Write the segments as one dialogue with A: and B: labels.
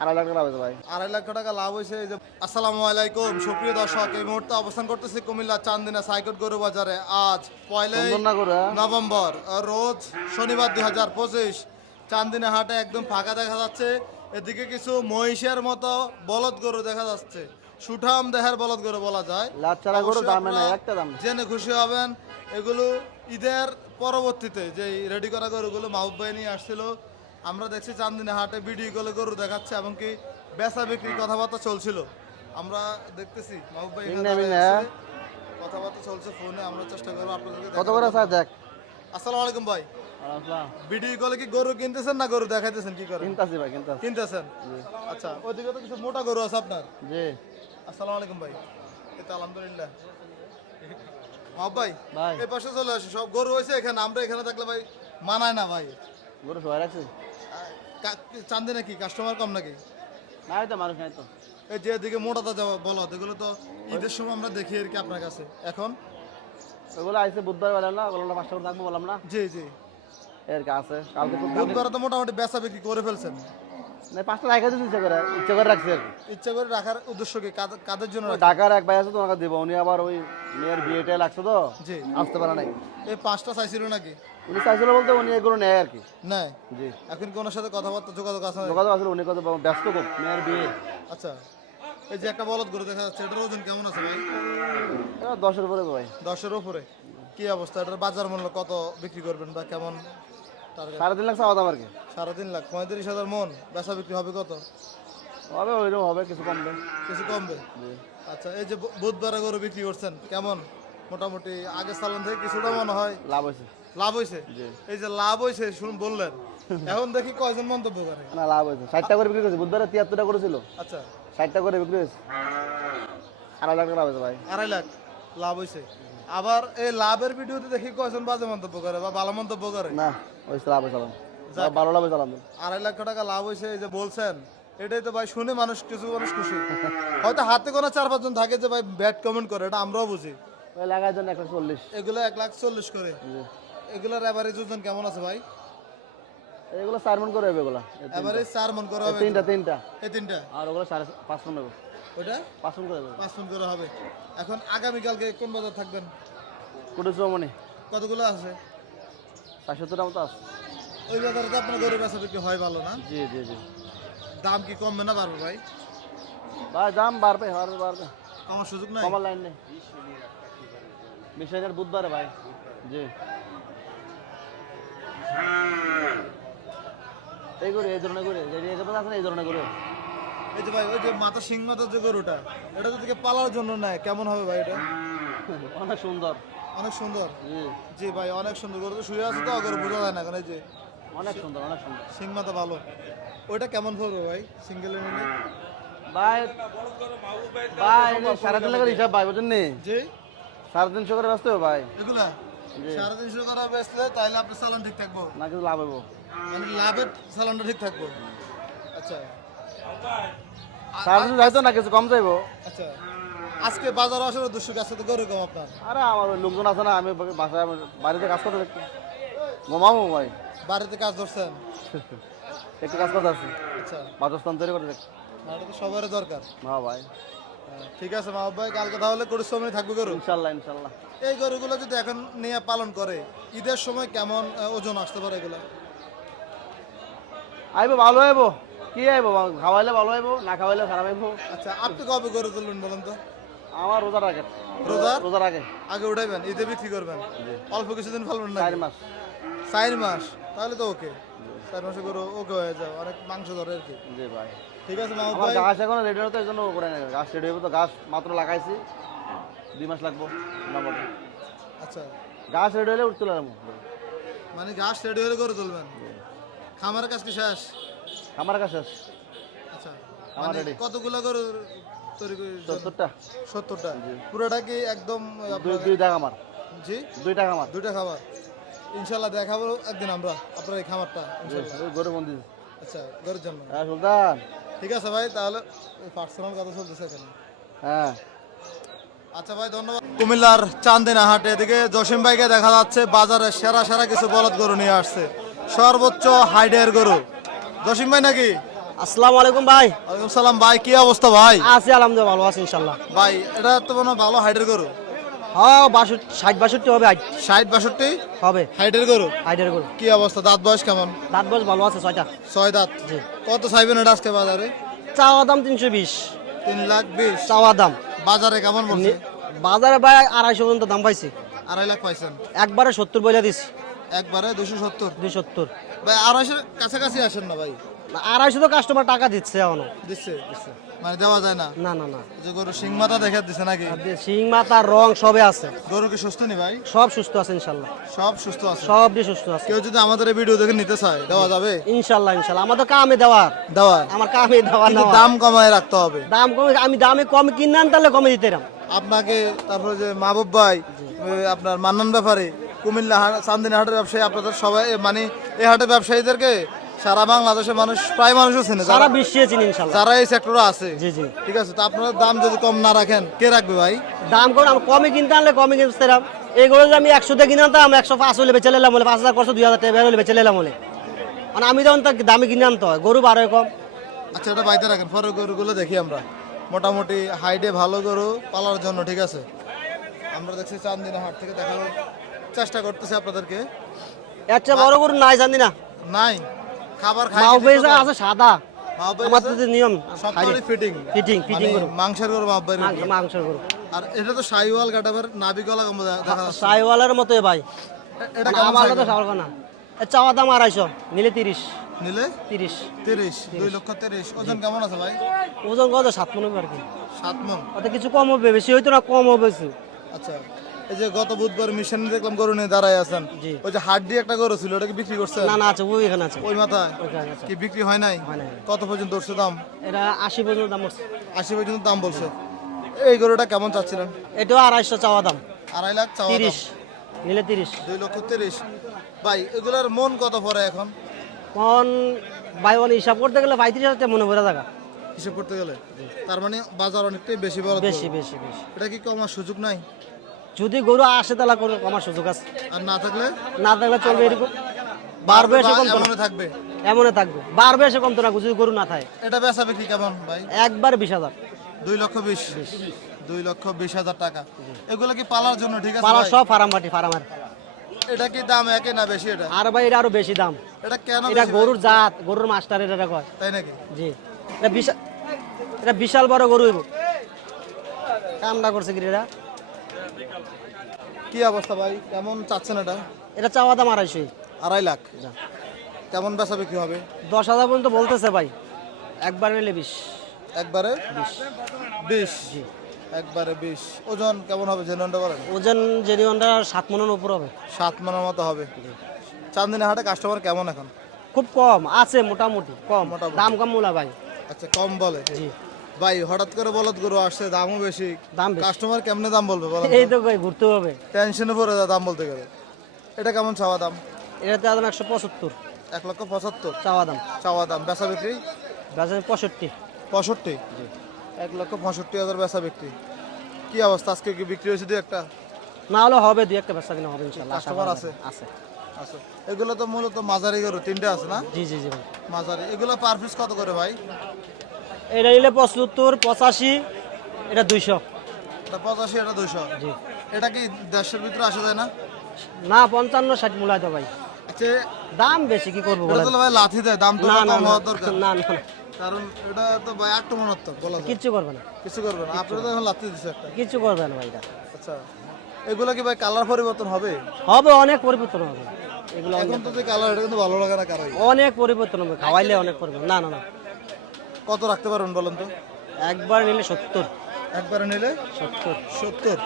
A: আড়াই লাখ টাকা হয়েছে ভাই।
B: আড়াই লাখ টাকা লাভ হয়েছে। এই যে আসসালামু আলাইকুম। সুপ্রিয় দর্শক এই মুহূর্তে অবস্থান করতেছি কুমিল্লা চান্দিনা সাইকট গরু বাজারে। আজ পয়লাই
A: সুন্দর না করে হ্যাঁ?
B: নভেম্বর রোজ শনিবার দুই হাজার পঁচিশ চান্দিনা হাটে একদম ফাঁকা দেখা যাচ্ছে। এদিকে কিছু মহিষের মতো বলদ গরু দেখা যাচ্ছে। সুঠাম দেহের বলদ গরু বলা যায়।
A: লাখ গরু দামে নাই একটা দাম
B: জেনে খুশি হবেন এগুলো ঈদের পরবর্তীতে যে রেডি করা গরুগুলো মাহবুব ভাই নিয়ে আসছিল আমরা দেখছি চান্দিনা হাটে ভিডিও করে গরু দেখাচ্ছে এবং কি বেচা বিক্রি কথাবার্তা চলছিল। আমরা দেখতেছি মাহবুব ভাই এখানে দাঁড়িয়ে আছে। কথাবার্তা চলছে ফোনে আমরা চেষ্টা করব আপনাদেরকে
A: কত করে স্যার দেখ?
B: আসসালামু আলাইকুম ভাই। ভিডিও কলে কি গরু কিনতেছেন না গরু দেখাইতেছেন কি করেন
A: কিনতাছি ভাই কিনতাছি।
B: কিনতেছেন? আচ্ছা ওইদিকে তো কিছু মোটা গরু আছে আপনার?
A: জি।
B: আসসালামু আলাইকুম ভাই। এই তো আলহামদুলিল্লাহ। মাহবুব ভাই
A: ভাই।
B: এই পাশে চলে আসি। সব গরু হয়েছে এখানে আমরা এখানে থাকলে ভাই মানায় না ভাই।
A: গরু সবাই রাখছি?
B: চান্দে নাকি? কাস্টমার কম নাকি?
A: নাই তো মানুষ নাই তো।
B: এই যে এদিকে মোটাটা যাওয়া বলো এগুলো তো ঈদের সময় আমরা দেখি আর কি আপনার কাছে। এখন?
A: ওগুলো আইসে বুধবার বললাম না ওগুলো পাঁচটা করে থাকব বললাম না।
B: জি জি।
A: এর কা আছে কালকে তো
B: বুধবারে তো মোটামুটি বেচা বিক্রি করে ফেলছেন।
A: না পাঁচটা রাখা দিচ্ছি ইচ্ছা করে ইচ্ছা করে রাখছে আর
B: ইচ্ছা করে রাখার উদ্দেশ্য কি? কাদের- জন্য
A: ঢাকার এক ভাই আছে তোমাকে দেবো উনি আবার ওই মেয়ের বিয়েটা লাগছে তো
B: জি।
A: আসতে পারে নাই।
B: এই পাঁচটা চাইছিল নাকি?
A: উনি চাইছিল বলতে উনি এগুলো নেয় আর কি।
B: নাই
A: জি।
B: এখন কি ওনার সাথে কথাবার্তা যোগাযোগ আছে?
A: যোগাযোগ আসলে উনি কত ব্যস্ত খুব মেয়ের বিয়ে।
B: আচ্ছা। এই যে একটা বলদ গরু দেখা যাচ্ছে এটার ওজন কেমন আছে ভাই?
A: দশের উপরে ভাই।
B: দশের উপরে। কি অবস্থা? এটার বাজার মূল্য কত বিক্রি করবেন বা কেমন
A: সাড়ে তিন লাখ চাওয়া দাম আর কি।
B: সাড়ে তিন লাখ পঁয়ত্রিশ হাজার মন। বেচা বিক্রি হবে কত?
A: হবে ওইরকম হবে কিছু কমবে।
B: কিছু কমবে? আচ্ছা এই যে বুধবারে গরু বিক্রি করছেন কেমন? মোটামুটি আগের সালান থেকে কিছুটা মনে হয়।
A: লাভ হয়েছে।
B: লাভ হয়েছে এই যে লাভ হয়েছে শুনুন বললেন। এখন দেখি কয়জন মন্তব্য করে।
A: না লাভ হয়েছে ষাটটা করে বিক্রি করেছে বুধবারে তিয়াত্তরটা করেছিল।
B: আচ্ছা।
A: ষাটটা করে বিক্রি হয়েছে। আড়াই লাখ লাভ হয়েছে ভাই।
B: আড়াই লাখ লাভ হয়েছে আবার এই লাভের ভিডিওতে দেখি কয়জন বাজে মন্তব্য করে বা ভালো মন্তব্য করে?
A: না হয়েছে লাভ হয়েছে ভালো লাভ হয়েছে
B: আড়াই লাখ টাকা লাভ হয়েছে এই যে বলছেন এটাই তো ভাই শুনে মানুষ কিছু মানুষ খুশি। হয়তো হাতে কোনো চার পাঁচজন থাকে যে ভাই ব্যাড কমেন্ট করে এটা আমরাও বুঝি।
A: ওই লাগার জন্য চল্লিশ।
B: এগুলো এক লাখ চল্লিশ করে। এগুলোর এভারেজ ওজন কেমন আছে ভাই?
A: এগুলো চার মন করে হবে এগুলো।
B: এভারেজ চার মন করে হবে
A: তিনটা তিনটা।
B: এই তিনটা?
A: আর ওগুলো সাড়ে পাঁচ মন হবে।
B: ওটা?
A: পাঁচ মন করে হবে।
B: পাঁচ মন করে হবে। এখন আগামীকালকে কোন বাজার থাকবেন?
A: কুড়ি চৌমনি।
B: কতগুলো আছে?
A: সত্তরটা মতো আছে।
B: ওই বাজারে তো আপনার গরু বেচা বিক্রি হয় ভালো না?
A: জি জি জি।
B: দাম কি কমবে না বাড়বে ভাই?
A: ভাই দাম বাড়বে বাড়বে বাড়বে।
B: আমার সুযোগ নাই?
A: কমার লাইন নেই। হাজার বুধবারে ভাই। জি। এই করে এই ধরনের করে যে এই ধরনের আছে এই ধরনের করে
B: এই যে ভাই ওই যে মাথা সিং মাথার যে গরুটা এটা যদি পালার জন্য নেয় কেমন হবে ভাই এটা?
A: অনেক সুন্দর।
B: অনেক সুন্দর?
A: জি
B: জি ভাই অনেক সুন্দর। গরু তো শুয়ে আছে তো গরু বোঝা যায় না কারণ এই যে
A: অনেক সুন্দর অনেক সুন্দর।
B: সিং মাথা ভালো। ওইটা কেমন পড়বে ভাই সিঙ্গেল নিলে?
A: ভাই ভাই সাড়ে তিন লাখের হিসাব ভাই বুঝছেন নি
B: জি।
A: সাড়ে তিনশো করে ব্যস্ত ভাই।
B: এগুলা। সাড়ে তিনশো টাকা বেচলে তাহলে আপনার চালান ঠিক থাকব।
A: না কিছু লাভ হইব।
B: মানে লাভের চালানটা ঠিক থাকব। আচ্ছা।
A: সাড়ে তিনশো যাইতো না কিছু কম যাইবো।
B: আচ্ছা। আজকে বাজার আসার উদ্দেশ্য কি আছে গরু কম আপনার।
A: আরে আমার লোকজন আছে না আমি বাসায় বাড়িতে কাজ করতে দেখতে। মামামু ভাই।
B: বাড়িতে কাজ ধরছেন?
A: একটু কাজ করতে আসছি।
B: আচ্ছা।
A: বাসস্থান তৈরি করতে দেখতে।
B: তো সবারই দরকার।
A: হ্যাঁ ভাই।
B: ঠিক আছে মা ভাই কালকে তাহলে পরিশ্রমে থাকবে গরু?
A: ইনশাল্লাহ ইনশাল্লাহ।
B: এই গরুগুলো যদি এখন নিয়ে পালন করে ঈদের সময় কেমন ওজন আসতে পারে এগুলো?
A: আইবো ভালো আইবো। কি আইবো খাওয়াইলে ভালো আইবো না খাওয়াইলে খারাপ আইবো?
B: আচ্ছা আপনি কবে গরু তুলবেন বলেন তো?
A: আমার রোজার আগে।
B: রোজার?
A: রোজার আগে।
B: আগে উঠাইবেন ঈদে বিক্রি করবেন? অল্প কিছুদিন ফেলবেন না
A: চার মাস।
B: চার মাস তাহলে তো ওকে। চার মাসে গরু ওকে হয়ে যাবে অনেক মাংস ধরে আর কি।
A: জি ভাই।
B: ঠিক আছে মাহবুব ভাই।
A: গাছ এখন রেডি হতো এই করে না গাছ রেডি হইব তো গাছ মাত্র লাগাইছি। দুই মাস লাগবো মোটামুটি
B: আচ্ছা।
A: রেডি হলে উঠতে লাগবো
B: মানে ঘাস রেডি হলে গরু তুলবেন? খামারের কাজ কি শেষ?
A: আমার কাছে
B: আচ্ছা।
A: আমার
B: মানে কতগুলো তৈরি করে পুরোটা কি একদম
A: দুই টাকা আমার
B: জি?
A: দুই টাকা আমার
B: দেখাবো একদিন আমরা আপনার এই খামারটা
A: গরু মন্দির
B: আচ্ছা গরুর জন্য।
A: হ্যাঁ সুলতান।
B: ঠিক আছে ভাই তাহলে পার্সোনাল কথা চলতেছে এখানে।
A: হ্যাঁ।
B: আচ্ছা ভাই ধন্যবাদ। কুমিল্লার চান্দিনা হাটে এদিকে জসিম ভাইকে দেখা যাচ্ছে বাজারে সেরা সেরা কিছু বলদ গরু নিয়ে আসছে। সর্বোচ্চ হাইডের গরু। জসিম ভাই নাকি?
C: আসসালামু আলাইকুম ভাই।
B: ওয়ালাইকুম সালাম ভাই কি অবস্থা ভাই?
C: আছি আলহামদুলিল্লাহ ভালো আছি ইনশাল্লাহ
B: ভাই এটা তো মনে ভালো হাইডের গরু?
C: হ্যাঁ বাষট্টি ষাট বাষট্টি হবে
B: ষাট বাষট্টি?
C: হবে।
B: হাইটের গরু? কি অবস্থা? দাঁত বয়স কেমন?
C: দাঁত বয়স ভালো আছে ছয়টা।
B: ছয় দাঁত।
C: জি।
B: কত চাইবেন এটা আজকে বাজারে?
C: চাওয়া দাম তিনশো বিশ।
B: তিন লাখ বিশ।
C: চাওয়া দাম।
B: বাজারে কেমন বলছে
C: বাজারে ভাই আড়াইশো পর্যন্ত দাম পাইছি।
B: আড়াই লাখ পাইছেন?
C: একবারে সত্তর বইলা দিছি।
B: একবারে দুশো সত্তর?
C: দুই সত্তর।
B: ভাই আড়াইশোর কাছাকাছি আসেন না ভাই?
C: আড়াইশো তো কাস্টমার টাকা দিচ্ছে এখনও।
B: দিচ্ছে। মানে দেওয়া যায় না?
C: না না না।
B: যে গরু সিং মাথা দেখে দিছে নাকি?
C: শিং মাথার রং সবে আছে।
B: গরু কি সুস্থ নি ভাই?
C: সব সুস্থ আছে ইনশাল্লাহ।
B: সব সুস্থ আছে?
C: সব সুস্থ আছে।
B: কেউ যদি আমাদের এই ভিডিও দেখে নিতে চায় দেওয়া যাবে?
C: ইনশাল্লাহ ইনশাল্লাহ। আমাদের কামে দেওয়ার।
B: দেওয়া
C: আমার কামে দেওয়ার নেওয়া।
B: দাম কমায় রাখতে হবে।
C: দাম কমে আমি দামে কম কিনে তাহলে হলে কমে দিতে
B: আপনাকে তারপরে যে মাহবুব ভাই আপনার মান্নান ব্যাপারে কুমিল্লা হাট- চান্দিনা হাটের ব্যবসায়ী আপনাদের সবাই মানে এই হাটের ব্যবসায়ীদেরকে সারা বাংলাদেশের মানুষ প্রায় মানুষও চেনে
C: সারা বিশ্বে চিনি ইনশাল্লাহ।
B: যারা এই সেক্টরে আছে।
C: জি জি।
B: ঠিক আছে তো আপনারা দাম যদি কম না রাখেন কে রাখবে ভাই?
C: দাম কম আমি কমে কিনতে আনলে কমে কিনতে এরাম। এইগুলো যে আমি একশোতে কিনে আনতাম একশো পাঁচ হলে বেচে নিলাম বলে পাঁচ হাজার করছ দুই হাজার টাকা হলে বেচে নিলাম বলে। মানে আমি তখন তার দামে কিনে আনতে হয় গরু বারো কম।
B: আচ্ছা এটা বাইতে রাখেন পরের গরুগুলো দেখি আমরা। মোটামুটি হাইডে ভালো গরু পালার জন্য ঠিক আছে? আমরা দেখছি চান্দিনা হাট থেকে দেখানোর চেষ্টা করতেছি আপনাদেরকে।
C: একটা বড় গরু নাই জানি না।
B: নাই? খাবার খাই
C: মাও বেজা আছে সাদা। যে নিয়ম
B: সবটারই ফিটিং
C: ফিটিং ফিটিং গরু
B: মাংসের মাপ বাইরে
C: মাংস- মাংসের গরু।
B: আর এটা তো সাইওয়াল কাটাবার নাবি গলা দেখা যাচ্ছে।
C: সাইওয়ালের মতো ভাই।
B: এটা
C: মানে
B: কেমন
C: আমার তো
B: চাইবেন?
C: না। চাওয়া দাম আড়াইশো নিলে তিরিশ।
B: নিলে?
C: তিরিশ।
B: তিরিশ দুই লক্ষ তিরিশ। ওজন কেমন আছে ভাই?
C: ওজন কত? সাত মনে হবে আর কি।
B: সাত মন।
C: ওতে কিছু কম হবে বেশি হইতো না কম হবে
B: আচ্ছা। এই যে গত বুধবার মিশন দেখলাম গরু নিয়ে দাঁড়ায় আছেন। ওই যে দিয়ে একটা গরু ছিল ওটা কি বিক্রি করছেন?
C: না না আছে ওই এখানে আছে।
B: ওই মাথায়? কি বিক্রি হয় নাই? কত পর্যন্ত উঠছে দাম?
C: এটা আশি পর্যন্ত দাম উঠছে।
B: আশি পর্যন্ত দাম বলছে। এই গরুটা কেমন চাচ্ছিলেন?
C: এটাও আড়াইশো চাওয়া দাম।
B: আড়াই লাখ চাওয়া দাম।
C: তিরিশ নিলে তিরিশ।
B: দুই লক্ষ তিরিশ। ভাই এগুলার মন কত পরে এখন?
C: কোন বাই ওয়ান হিসাব করতে গেলে পঁয়ত্রিশ হাজার মনে পড়ে থাকা
B: হিসেব করতে গেলে? তার মানে বাজার অনেকটাই বেশি বড়
C: বেশি বেশি বেশি।
B: এটা কি কমার সুযোগ নাই?
C: যদি গরু আসে তাহলে কোনো কমার সুযোগ আছে।
B: আর না থাকলে?
C: না থাকলে চলবে এরকম। বাড়বে এসে কমতো
B: এমনই থাকবে।
C: এমনে থাকবে। বাড়বে এসে কমতো না যদি গরু না থাকে।
B: এটা বেচা বিক্রি কেমন ভাই?
C: একবার বিশ হাজার।
B: দুই লক্ষ বিশ। দুই লক্ষ বিশ হাজার টাকা। এগুলো কি পালার জন্য ঠিক আছে
C: পালা সব ফার্ম বাটি ফার্মার
B: এটা কি দাম একই না বেশি এটা?
C: আর ভাই এটা আরও বেশি দাম।
B: এটা কেন
C: এটা গরুর জাত গরুর মাস্টার এটা কয়।
B: তাই নাকি?
C: জি। এটা বিশাল এটা বিশাল বড় গরু কামটা করছে কি এটা?
B: কি অবস্থা ভাই? কেমন চাচ্ছেন এটা?
C: এটা চাওয়া দাম আড়াইশোই
B: আড়াই লাখ। কেমন বেচা বিক্রি হবে?
C: দশ হাজার পর্যন্ত বলতেছে ভাই। একবার নিলে বিশ।
B: একবারে?
C: বিশ।
B: বিশ?
C: জি।
B: একবারে বিশ। ওজন কেমন হবে জেনুয়ানটা বলেন?
C: ওজন জেরিওনটা সাত মনের উপর হবে।
B: সাত মনের মতো হবে। চান্দিনী হাটে কাস্টমার কেমন এখন?
C: খুব কম আছে মোটামুটি কম। দাম কম মূলা ভাই।
B: আচ্ছা কম বলে।
C: জি।
B: ভাই হঠাৎ করে বলদ গরু আসছে দামও বেশি।
C: দাম
B: কাস্টমার কেমনে দাম বলবে বলেন
C: এই তো কই ঘুরতে হবে।
B: টেনশনে পড়ে যায় দাম বলতে গেলে। এটা কেমন চাওয়া দাম?
C: এটাতে দাম একশো পঁচাত্তর।
B: এক লক্ষ পঁচাত্তর?
C: চাওয়া দাম।
B: চাওয়া দাম। বেচা বিক্রি?
C: বাজারে পঁয়ষট্টি।
B: পঁয়ষট্টি? এক লক্ষ পঁয়ষট্টি হাজার বেচা বিক্রি। কি অবস্থা? আজকে কি বিক্রি হয়েছে দু একটা?
C: না হলে হবে দুই একটা বেচা কিনা হবে
B: কাস্টমার আছে?
C: আছে।
B: আচ্ছা এগুলো তো মূলত মাঝারি গরু তিনটে আছে না?
C: জি জি জি ভাই।
B: মাঝারি। এগুলো পার পিস কত করে ভাই?
C: এটা নিলে পঁচাত্তর পঁচাশি এটা দুইশো।
B: এটা পঁচাশি এটা দুইশো।
C: জি।
B: এটা কি দেশের ভিতরে আসা যায় না?
C: না পঞ্চান্ন ষাট মূলায় তো ভাই।
B: আচ্ছা
C: দাম বেশি কি করব বলেন?
B: ভাই লাথি দেয় দাম তো
C: না না না।
B: দরকার।
C: না না
B: কারণ এটা তো ভাই আক্রমণাত্মক বলা যায়।
C: কিচ্ছু করবে না।
B: কিছু করবে না। আপনারা তো এখন লাথি দিচ্ছে একটা।
C: কিচ্ছু করবে না ভাই এটা।
B: আচ্ছা এগুলো কি ভাই কালার পরিবর্তন হবে?
C: হবে অনেক পরিবর্তন হবে। এগুলো
B: এখন তো যে কালার এটা কিন্তু ভালো লাগে না কারোই
C: অনেক পরিবর্তন হবে খাওয়াইলে অনেক পরিবর্তন। না না না।
B: কত রাখতে পারবেন বলেন তো?
C: একবার নিলে সত্তর।
B: একবার নিলে?
C: সত্তর।
B: সত্তর।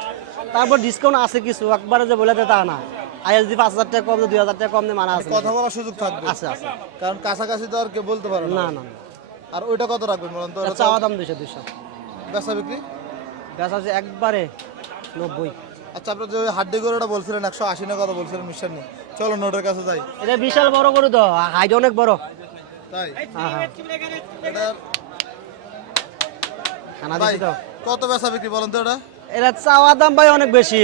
C: তারপর ডিসকাউন্ট আছে কিছু একবারে যে বলে তা না। আইএসডি পাঁচ হাজার টাকা কম দুই হাজার টাকা কম দিয়ে মানা আছে।
B: কথা বলার সুযোগ থাকবে।
C: আছে আছে।
B: কারণ কাছাকাছি তো আর কেউ বলতে পারে
C: না।
B: না আর ওইটা কত রাখবেন বলেন তো? ওটা
C: চাওয়া দাম দুইশো দুইশো।
B: বেচা বিক্রি?
C: গাছ আছে একবারে নব্বই।
B: আচ্ছা আপনার যে হাড্ডি গরুটা বলছিলেন একশো আশি না কথা বলছিলেন মিশন নিয়ে। চলো নোটের কাছে যাই।
C: এটা বিশাল বড় গরু তো হাইট অনেক বড়।
B: তাই?
C: হ্যাঁ হ্যাঁ।
B: এটা ভাই কত বেচা বিক্রি বলেন তো এটা?
C: এটা চাওয়া দাম ভাই অনেক বেশি।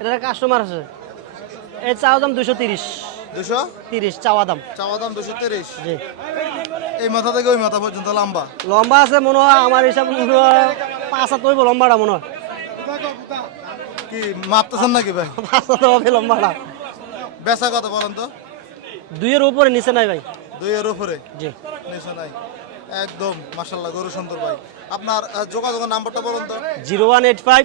C: এটা কাস্টমার আছে। এই চাওয়া দাম দুশো তিরিশ।
B: দুশো
C: তিরিশ চাওয়া দাম।
B: চাওয়া দাম দুশো তিরিশ।
C: জি।
B: এই মাথা থেকে ওই মাথা পর্যন্ত লম্বা?
C: লম্বা আছে মনে হয় আমার হিসাব মনে হয় পাঁচ হাত হইব লম্বাটা মনে হয়।
B: কি মাপতেছেন নাকি ভাই?
C: পাঁচ হাত হবে লম্বাটা।
B: বেচা কত বলেন তো?
C: দুইয়ের উপরে নিচে নাই ভাই।
B: দুইয়ের উপরে?
C: জি।
B: নিচে নাই। একদম মাশাল্লাহ গরু সুন্দর ভাই। আপনার যোগাযোগের নাম্বারটা বলুন তো।
C: Zero one eight five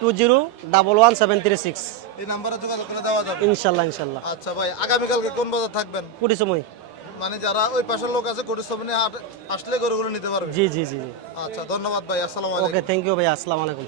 C: two zero double one seven three six.
B: এই নাম্বারে যোগাযোগ করে দেওয়া যাবে।
C: ইনশাল্লাহ ইনশাল্লাহ
B: আচ্ছা ভাই আগামীকালকে কোন বাজার থাকবেন?
C: কুড়ি সময়
B: মানে যারা ওই পাশের লোক আছে কোটি সামনে আসলে গরুগুলো নিতে পারবে।
C: জি জি জি জি।
B: আচ্ছা ধন্যবাদ ভাই আসসালামু আলাইকুম।
C: ওকে থ্যাংক ইউ ভাই আসসালামু আলাইকুম।